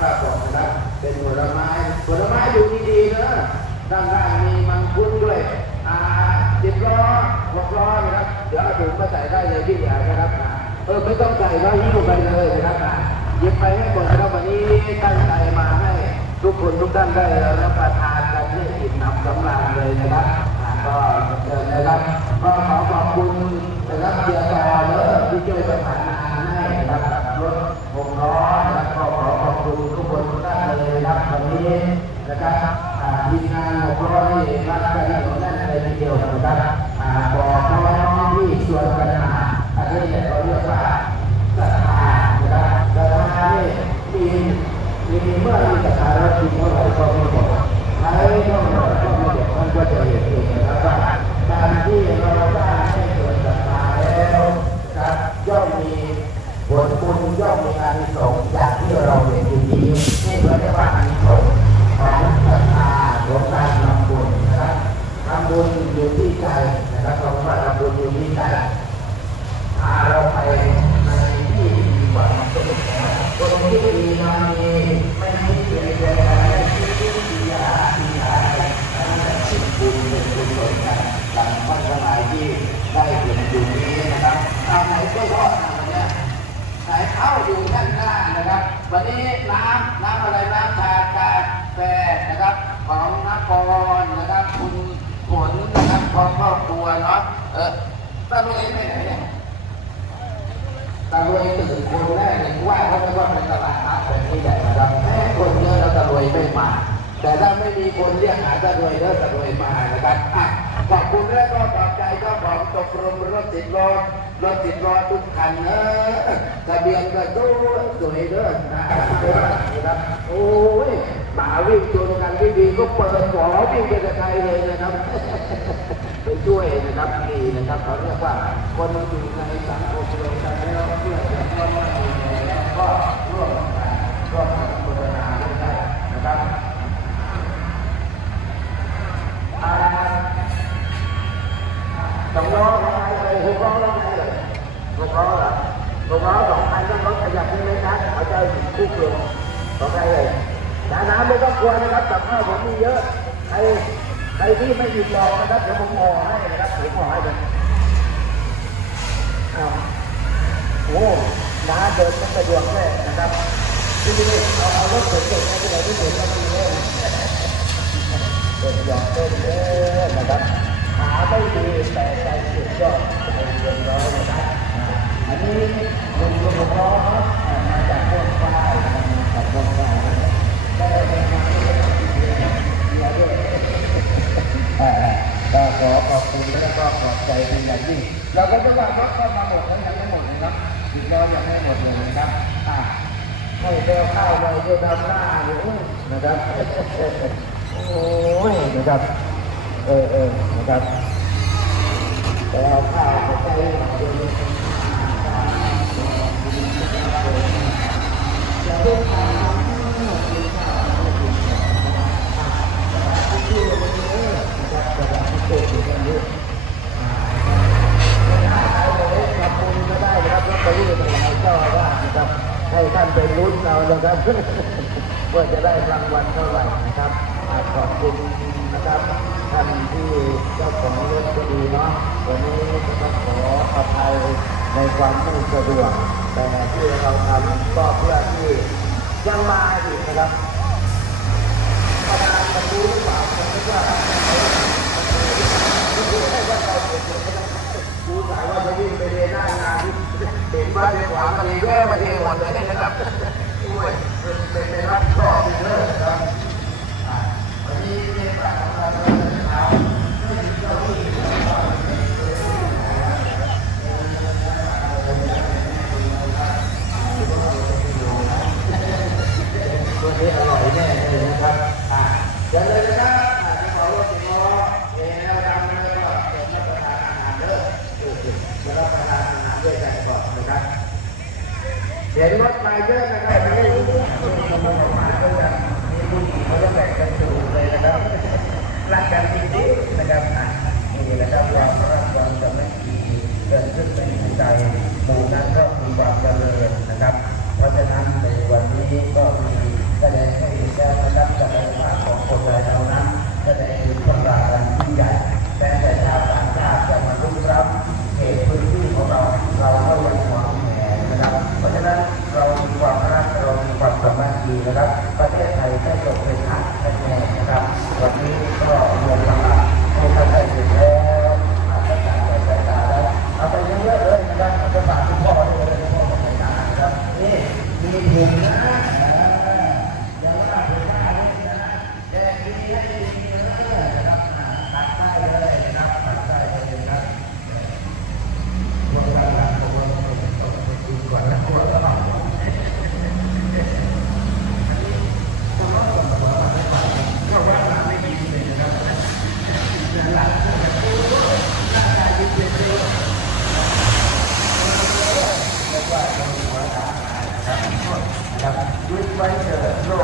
ข้าวของนะเป็นผลไม้ผลไม้ดูดีๆนะด้านล่างมีมังคุดด้วยอ่าสิบล้อหกล้อนะครับเดี๋ยวเอาถุงมาใส่ได้เลยพี่ใหญ่นะครับเออไม่ต้องใส่แล้วหิ้วไปเลยนะครับหยิบไปให้หมดนครับวันนี้ตั้งใจมาให้ทุกคนทุกท่านได้รับประทานกันที่อิ่มหนำสำราญเลยนะครับก็เชิญนะครับก็ขอขอบคุณนะครับเดียร์ต่อเลยที่ช่วยประสานงานให้นะครับรถหกล้อ คุณทุกคนทุกท่านเลยนะครับวันนี้นะครับทีมงานของเราได้รับการสนียวแน่นเลยทีเดียวนะครับบอกน้องๆที่ชวนกันมาอันนี้เราเรียกว่าศรัทธานะครับศรัทธาเนี่ยมีมีเมื่อมีศรัทธาแล้วจริงเท่าไหร่ก็ไม่หมดใช้เท่าไหร่ก็ไม่หมดมันก็จะเห็นเองนะครับว่าการที่เราได้ให้เกิดศรัทธาแล้วครับย่อมมีผลบุญย่อมมีอานิสงส์อย่างที่เราเห็นอยู่นี้นี่เราเรียกว่าอานิสงส์ของศรัทธาของการทำบุญนะครับทำบุญอยู่ที่ใจนะครับคำว่าทำบุญอยู่ที่ใจ พาเราไปในที่ดีกว่าคนที่ดีมามีไม่มีเสียใจอะไรที่ที่ดีอาดีอาสิ่งบุญเป็นบุญสนกันหลังพัฒนาที่ได้เห็นอยู่นี้นะครับทางไหนก็ก็ทางนี้ไหนเข้าอยู่ด้านหน้านะครับ วันนี้น้ำน้ำอะไรน้ำชากาแฟนะครับ ของนครนะครับ คุณผลนะครับพร้อมครอบครัวเนาะเออตะลุยไปไหนเนี่ยตะรวยตื่นคนแรกเลยว่าเขาไม่ว่าเป็นตลาดนัดแบบนี้ใหญ่นะครับแม้คนเยอะแล้วตะรวยไม่มา แต่ถ้าไม่มีคนเรียกหาตะรวยแล้วตะรวยมานะครับอะขอบ คุณและก็ขอบใจเจ้าของตกลงรถติดรถรถติดรถทุกคันเนอะทะเบียนก็ดูสวยเด้อนะครับโอ้ยหมาวิ่งชนกันที่ดีก็เปิดหัววิ่งไปกับใครเลยนะครับไปช่วยนะครับนี่นะครับเขาเรียกว่าคนอยู่ในสังคมเดียวกันแล้วเพื่อจะร่วมกันก็ร่วมกันร่วมกันพัฒนาด้วยกันนะครับอ่าสองล้อของใครเลยหกล้อแล้วไงเลยหกล้อเหรอหกล้อสองคันก็รถขยับนี่เลยนะเขาจะคู่เปลี่ยนของใครเลยน้ำน้ำไม่ต้องกลัวนะครับกับข้าวผมมีเยอะใครใครที่ไม่หยุดรอนะครับเดี๋ยวผมห่อให้นะครับผมห่อให้เลยอ้โอ้น้าเดินไม่สะดวกแน่นะครับที่นี่เอาเอารถเก่งๆนะที่ไหนที่เห็นก็มีแน่เดินหยอกเต้นเล่นนะครับขาไม่ดีแต่ใจสุดยอดใจเย็นร้อยนะครับอ่าอันนี้คุณลุงล้ออ่ามาจากพวกฝ้ายมาจากพวกฝ้ายได้ได้มาที่เดียวด้วย อ่า ก็ขอขอบคุณและก็ขอบใจเป็นอย่างยิ่งเราก็จะว่ารถเข้ามาหมดแล้วยังไม่หมดนะครับอีกน้อยยังไม่หมดเลยนะครับอ่าให้เดินข้าวไปเดินดำหน้าอยู่นะครับโอ้ยนะครับเออเออนะครับแต่เอาข้าวไปใส่เดินจะเดินทางที่วันนี้นะครับสำหรับที่เกิดอยู่ตรงนี้ ขอบคุณก็ได้นะครับลอตเตอรี่เป็นไรก็ ว่านะครับให้ท่านเป็นรุ่นเรานะครับว่าจะได้รางวัลเท่าไหร่นะครับอขอบคุณนะครับท่านที่เจ้าของรถก็ดีเนาะวันนี้ก็ขออภัยในความไม่สะดวกแต่ที่เราทำก็เพื่อที่ยังมาอีกนะครับประธานมันรู้หรือเปล่าผมไม่ว่าดูสายว่าจะวิ่งไปเรียนหน้างานเห็นว่าเรียนขวามาเลยแดเลยนะครับด้วยเป็นเป็นรับชอบเป็นเลิศครับวันนี้เรียนแบบของเราเลยนะครับตัวนี้อร่อยแน่เลยนะครับอ่าเดี๋ยวเลยนะครับ เห็นรถมาเยอะนะครับไม่รู้คนมาก็จะมีบุญเขาจะแบ่งกันดูเลยนะครับรักกันจริงๆนะครับอะนี่นะครับความรักความจะไม่มีเกิดขึ้นในหัวใจหมู่นั้นก็มีความเจริญนะครับ เพราะฉะนั้นในวันนี้ก็มี นะครับ ประเทศไทยได้จบเป็นหักเป็นแน่นะครับ วันนี้ก็รวมกำลังให้ท่านได้ถึงแล้วอาจจะการใช้ตาแล้วเอาไปเยอะๆเลยนะครับเอาไปฝากคุณพ่อด้วยเลยคุณพ่อของใช้ตานะครับนี่มีถุงนะอย่าว่าถุงหน้าเลยนะแจกดีให้ดีเลยนะครับตัดได้เลยนะครับตัดได้เลยนะครับรวมกันนะผมว่าต้องดูก่อนนะกลัวแล้วเปล่า นะครับยึด ไว้เถิดโลก